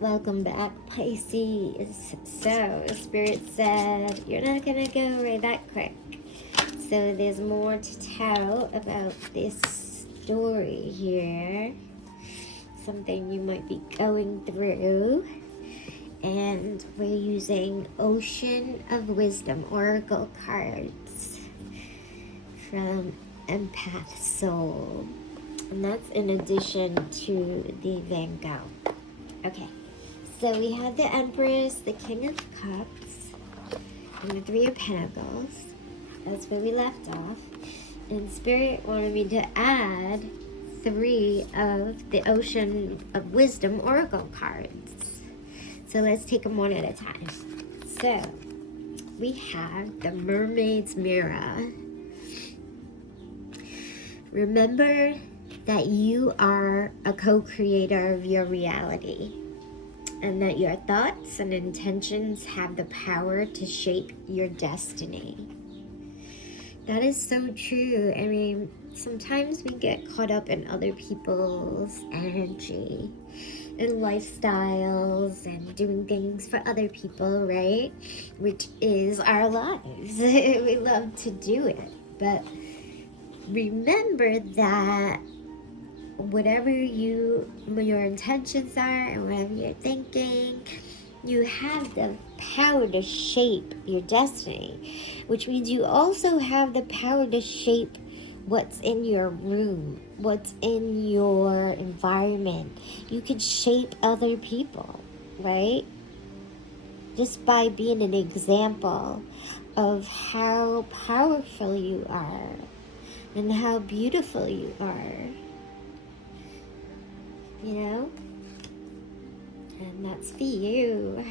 Welcome back, Pisces. So, Spirit said, you're not gonna go away that quick. So, there's more to tell about this story here. Something you might be going through. And we're using Ocean of Wisdom Oracle cards from Empath Soul. And that's in addition to the Van Gogh. Okay. So we had the Empress, the King of Cups, and the Three of Pentacles. That's where we left off. And Spirit wanted me to add 3 of the Ocean of Wisdom Oracle cards. So let's take them one at a time. So we have the Mermaid's Mirror. Remember that you are a co-creator of your reality, and that your thoughts and intentions have the power to shape your destiny. That is so true. I mean, sometimes we get caught up in other people's energy and lifestyles and doing things for other people, right? Which is our lives. We love to do it. But remember that whatever your intentions are and whatever you're thinking, you have the power to shape your destiny, which means you also have the power to shape what's in your room, what's in your environment. You can shape other people, right? Just by being an example of how powerful you are and how beautiful you are. You know, and that's for you.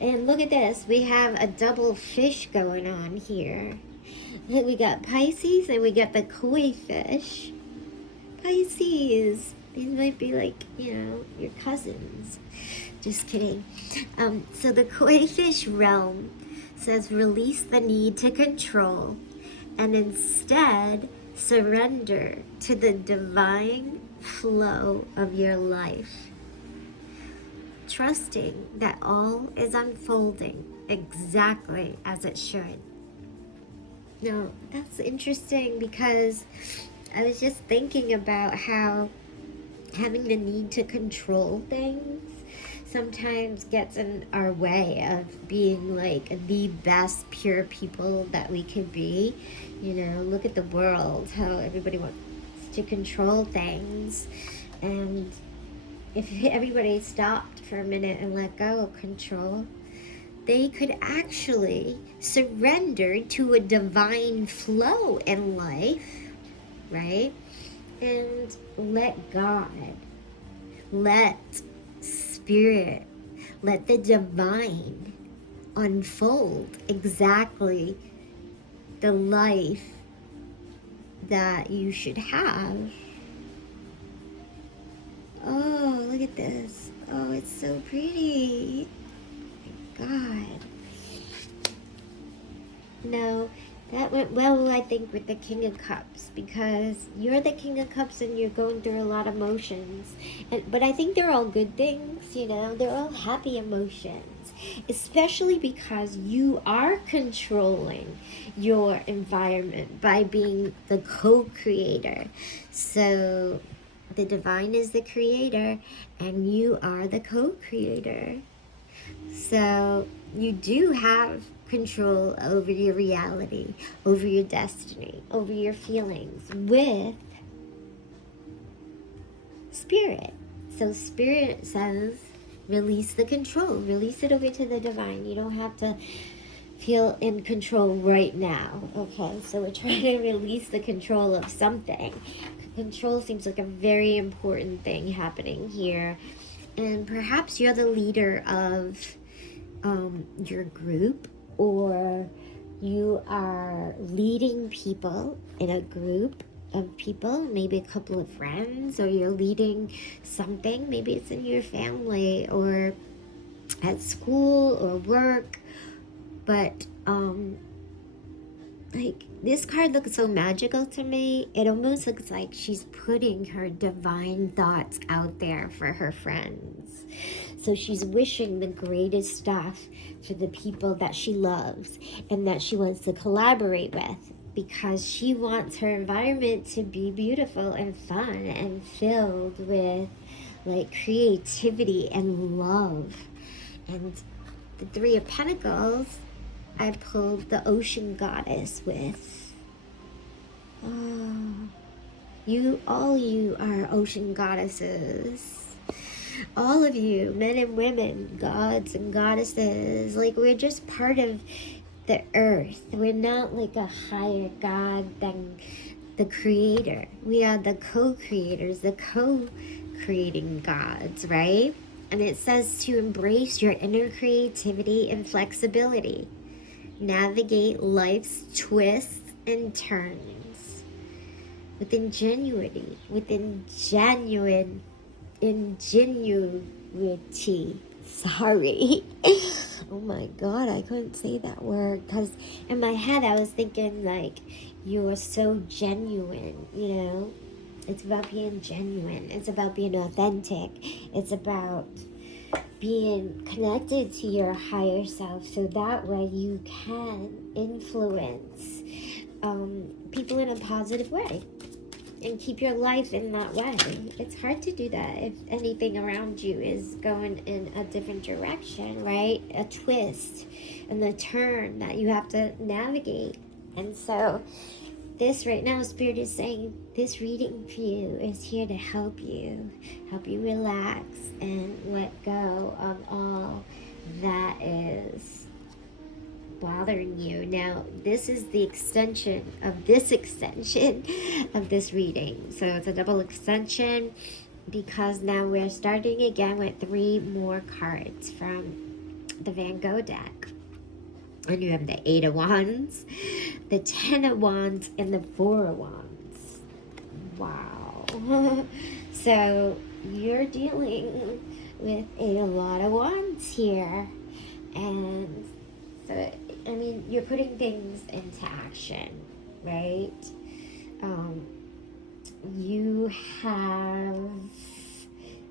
And look at this, we have a double fish going on here. We got Pisces and we got the koi fish. Pisces, these might be like, your cousins. Just kidding. So the koi fish realm says release the need to control and instead surrender to the divine flow of your life, trusting that all is unfolding exactly as it should. Now, that's interesting because I was just thinking about how having the need to control things sometimes gets in our way of being like the best pure people that we could be. Look at the world, how everybody wants to control things. And if everybody stopped for a minute and let go of control, they could actually surrender to a divine flow in life, right? And let God, let Spirit, let the divine unfold exactly the life that you should have. Oh, look at this. Oh, it's so pretty. My God. No, that went well, I think, with the King of Cups, because you're the King of Cups and you're going through a lot of emotions. But I think they're all good things, they're all happy emotions, especially because you are controlling your environment by being the co-creator. So the divine is the creator and you are the co-creator. So you do have control over your reality, over your destiny, over your feelings with Spirit. So Spirit says, release the control, release it over to the divine. You don't have to feel in control right now. Okay, so we're trying to release the control of something. Control seems like a very important thing happening here. And perhaps you're the leader of your group, or you are leading people in a group of people, maybe a couple of friends, or you're leading something, maybe it's in your family or at school or work, but like, this card looks so magical to me. It almost looks like she's putting her divine thoughts out there for her friends. So she's wishing the greatest stuff for the people that she loves and that she wants to collaborate with, because she wants her environment to be beautiful and fun and filled with like creativity and love. And the Three of Pentacles, I pulled the Ocean Goddess with. All you are ocean goddesses. All of you, men and women, gods and goddesses. Like, we're just part of the earth. We're not like a higher god than the creator. We are the co-creators, the co-creating gods, right? And it says to embrace your inner creativity and flexibility. Navigate life's twists and turns with ingenuity, with ingenuity. Sorry. Oh my God, I couldn't say that word, because in my head I was thinking like, you are so genuine, you know? It's about being genuine. It's about being authentic. It's about being connected to your higher self, so that way you can influence people in a positive way and keep your life in that way. It's hard to do that if anything around you is going in a different direction, right? A twist and the turn that you have to navigate. And so this right now, Spirit is saying this reading for you is here to help you relax and let go of all that is bothering you. Now, this is the extension of this reading. So it's a double extension, because now we're starting again with 3 more cards from the Van Gogh deck. And you have the 8 of Wands, the 10 of Wands, and the 4 of Wands. Wow. So you're dealing with a lot of wands here. And so, I mean, you're putting things into action, right? You have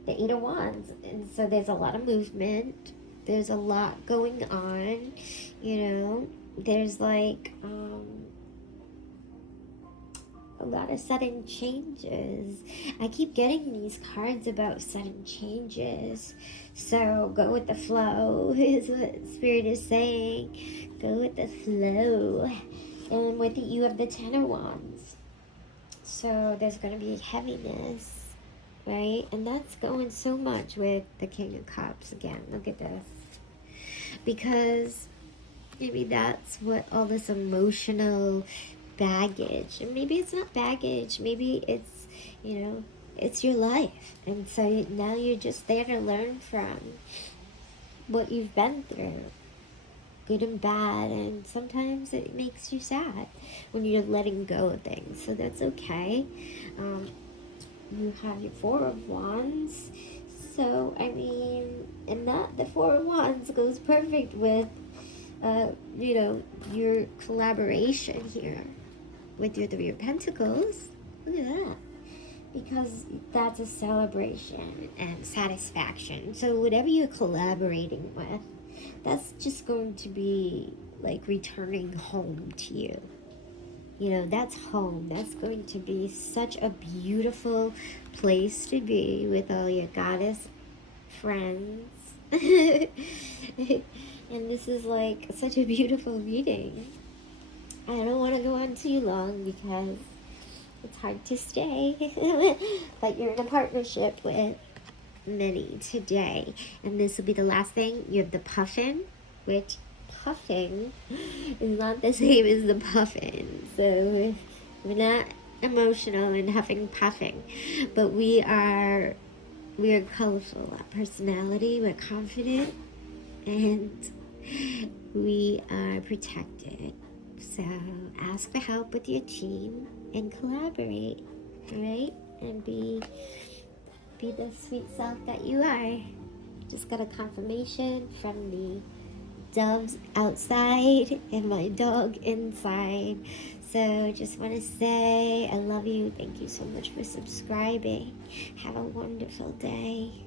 the 8 of Wands, and so there's a lot of movement. There's a lot going on, you know. There's like a lot of sudden changes. I keep getting these cards about sudden changes. So go with the flow is what Spirit is saying. Go with the flow. And with it, you have the 10 of Wands. So there's going to be heaviness, right? And that's going so much with the King of Cups again. Look at this. Because maybe that's what all this emotional baggage, and maybe it's not baggage, maybe it's, you know, it's your life. And so now you're just there to learn from what you've been through, good and bad, and sometimes it makes you sad when you're letting go of things, so that's okay. You have your 4 of Wands, so I mean, and that the 4 of Wands goes perfect with you know, your collaboration here with your 3 of Pentacles. Look at that. Because that's a celebration and satisfaction. So whatever you're collaborating with, that's just going to be like returning home to you. You know, that's home. That's going to be such a beautiful place to be with all your goddess friends. And this is like such a beautiful reading. I don't want to go on too long because it's hard to stay. But you're in a partnership with many today. And this will be the last thing. You have the Puffin, which puffing is not the same as the puffin. So we're not emotional and huffing puffing. But we are colorful. Our personality, we're confident, and we are protected. So ask for help with your team and collaborate, right? And be the sweet self that you are. Just got a confirmation from the doves outside and my dog inside. So just want to say I love you. Thank you so much for subscribing. Have a wonderful day.